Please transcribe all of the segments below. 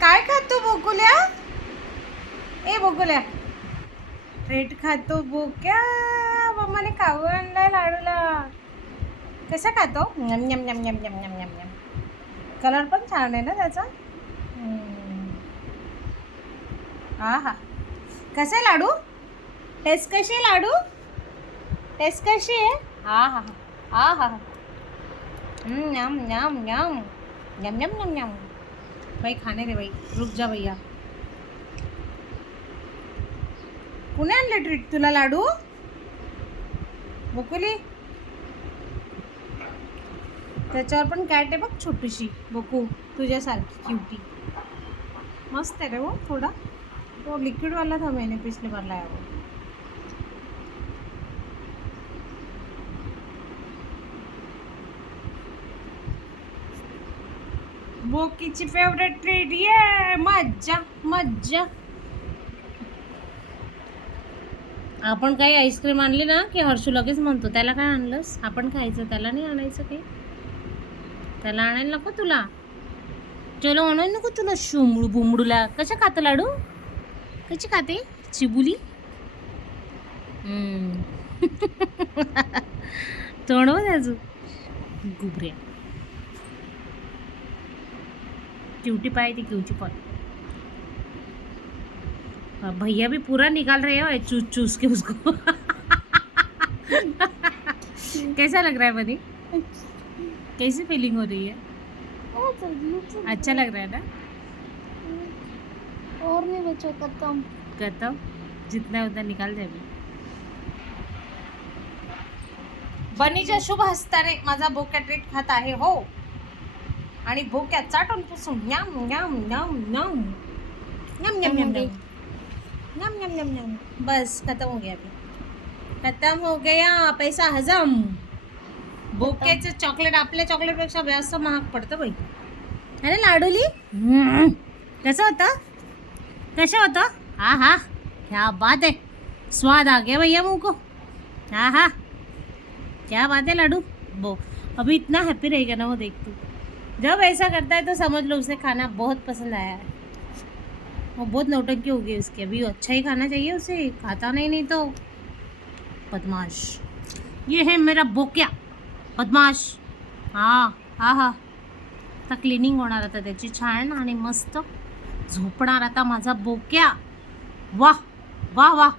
काय खातो बोकुल्या? ए बोकुल्या, ट्रीट खातो बोक्या. मम्माने खाऊ आणलाय लाडूला. कसा खातो? Yum yum yum yum yum yum yum yum. Colour पण छान आहे ना त्याचा. हा हा. कसा आहे लाडू? टेस्ट कशी आहे लाडू? टेस्ट कशी आहे? हा हा हा हा हा. Yum yum yum yum yum yum yum. भाई खाने दे भाई, रुक जा भैया. कुणी आणलं ट्रीट तुला लाडू? बोकुली, त्याच्यावर पण कॅट आहे बघ छोटीशी. बोकू तुझ्यासारखी क्यूटी. मस्त आहे रे वो. थोड़ा वो लिक्विड वाला था, मैंने पिछले बार लाया वो. बोकीची फेवरेट ट्रीट. ये मज्जा मज्जा. आपण काही आईस्क्रीम आणली ना की हर्षू लगेच म्हणतो त्याला काय आणलंस, आपण खायचं, त्याला नाही आणायचं. काही त्याला आणायला नको तुला. चलो आणायला नको तुला. शुमडू बुमडूला कशा खातं लाडू? कशी खाते चिबुली? तोंड त्याचं गुबऱ्या. क्यूटी पाए थी क्यूटी पाए. भैया भी पूरा निकाल रहे हो चूस चूस के उसको. कैसा लग रहा है बनी? कैसी फीलिंग हो रही है? अच्छा लग रहा है ना? और नहीं बचा खत्म. करता हूँ, जितना है उतना निकाल दे अभी. बनीच्या शुभ हस्ताने माझा बोक्या ट्रीट खात आहे हो. आणि बोक्या चाटून पुसून न्याम न्याम न्याम न्याम न्याम न्याम न्याम न्याम न्याम न्याम न्याम न्याम. बस खत्म हो गया अभी. खत्म हो गया. पैसा हजम. बोक्याचं चॉकलेट आपल्या चॉकलेटपेक्षा जास्त महाग पडतं बाई. अरे लाडूली कसं होतं? कसं होतं? हा हा, क्या बात है. स्वाद आ गया भैया मुँह को. हाँ हाँ, क्या बात है लाडू. वो अभी इतना हैप्पी रहेगा ना वो, देख तू. जब ऐसा करता है तो समझ लो उसे खाना बहुत पसंद आया है. वो बहुत नौटंकी हो गई उसकी. अभी अच्छा ही खाना चाहिए उसे, खाता नहीं तो बदमाश. ये है मेरा बोक्या बदमाश. हाँ हा हा. आता क्लिनिंग होणार आता त्याची छान आणि मस्त. झोपणार आता माझा बोक्या. वाह वाह वाह,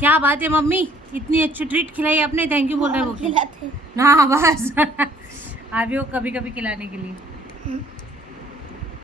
क्या बात है मम्मी, इतनी अच्छी ट्रीट खिलाई आपने. थैंक यू बोल रहे हो बोक्या. खिलाते. हाँ बस. अभी वो कभी कभी खिलाने के लिए.